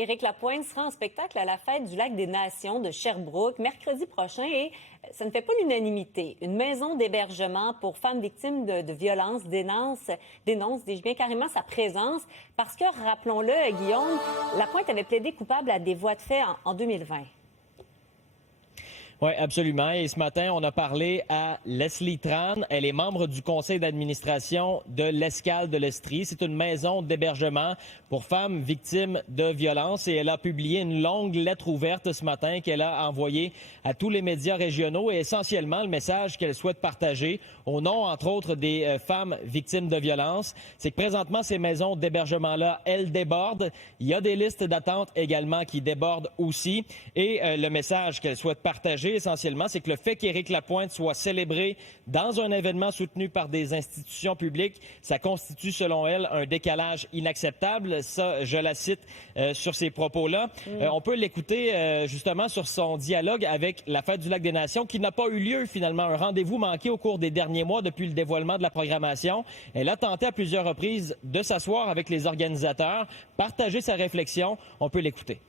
Éric Lapointe sera en spectacle à la Fête du Lac des Nations de Sherbrooke mercredi prochain et ça ne fait pas l'unanimité. Une maison d'hébergement pour femmes victimes de violences dénonce, dis-je bien, carrément sa présence parce que, rappelons-le, Guillaume, Lapointe avait plaidé coupable à des voies de fait en 2020. Oui, absolument. Et ce matin, on a parlé à Leslie Tran. Elle est membre du conseil d'administration de l'Escale de l'Estrie. C'est une maison d'hébergement pour femmes victimes de violences. Et elle a publié une longue lettre ouverte ce matin qu'elle a envoyée à tous les médias régionaux. Et essentiellement, le message qu'elle souhaite partager au nom, entre autres, des femmes victimes de violences, c'est que présentement, ces maisons d'hébergement-là, elles débordent. Il y a des listes d'attente également qui débordent aussi. Et le message qu'elle souhaite partager, essentiellement, c'est que le fait qu'Éric Lapointe soit célébré dans un événement soutenu par des institutions publiques, ça constitue, selon elle, un décalage inacceptable. Ça, je la cite sur ces propos-là. On peut l'écouter justement sur son dialogue avec la Fête du Lac des Nations, qui n'a pas eu lieu finalement, un rendez-vous manqué au cours des derniers mois depuis le dévoilement de la programmation. Elle a tenté à plusieurs reprises de s'asseoir avec les organisateurs, partager sa réflexion. On peut l'écouter.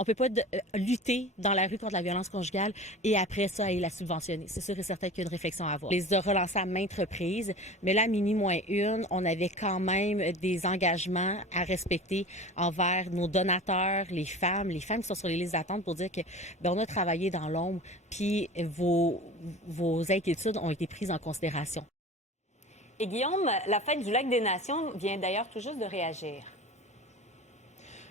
On ne peut pas lutter dans la rue contre la violence conjugale et après ça, aller la subventionner. C'est sûr et certain qu'il y a une réflexion à avoir. On les a relancés à maintes reprises, mais là, -1, on avait quand même des engagements à respecter envers nos donateurs, les femmes qui sont sur les listes d'attente pour dire que on a travaillé dans l'ombre, puis vos inquiétudes ont été prises en considération. Et Guillaume, la Fête du Lac des Nations vient d'ailleurs tout juste de réagir.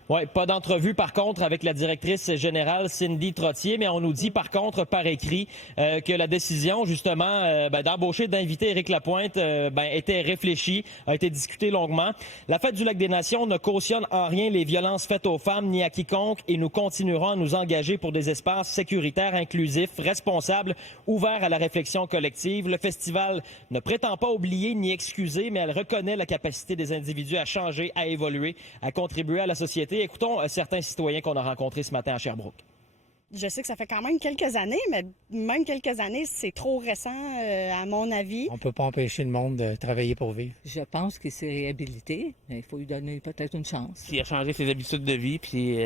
Oui, pas d'entrevue, par contre, avec la directrice générale Cindy Trottier, mais on nous dit, par contre, par écrit, que la décision, justement, d'embaucher, d'inviter Éric Lapointe, était réfléchie, a été discutée longuement. La Fête du Lac des Nations ne cautionne en rien les violences faites aux femmes ni à quiconque et nous continuerons à nous engager pour des espaces sécuritaires, inclusifs, responsables, ouverts à la réflexion collective. Le festival ne prétend pas oublier ni excuser, mais elle reconnaît la capacité des individus à changer, à évoluer, à contribuer à la société. Écoutons certains citoyens qu'on a rencontrés ce matin à Sherbrooke. Je sais que ça fait quand même quelques années, mais même quelques années, c'est trop récent, à mon avis. On ne peut pas empêcher le monde de travailler pour vivre. Je pense qu'il s'est réhabilité, mais il faut lui donner peut-être une chance. Il a changé ses habitudes de vie, puis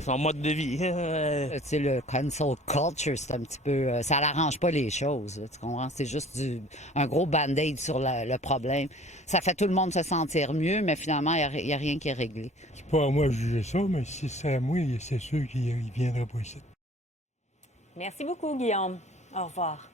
son mode de vie. Tu sais, le cancel culture, c'est un petit peu... ça n'arrange pas les choses, tu comprends? C'est juste un gros band-aid sur le problème. Ça fait tout le monde se sentir mieux, mais finalement, il n'y a rien qui est réglé. C'est pas à moi de juger ça, mais si c'est à moi, c'est sûr qu'il ne viendra pas ici. Merci beaucoup, Guillaume. Au revoir.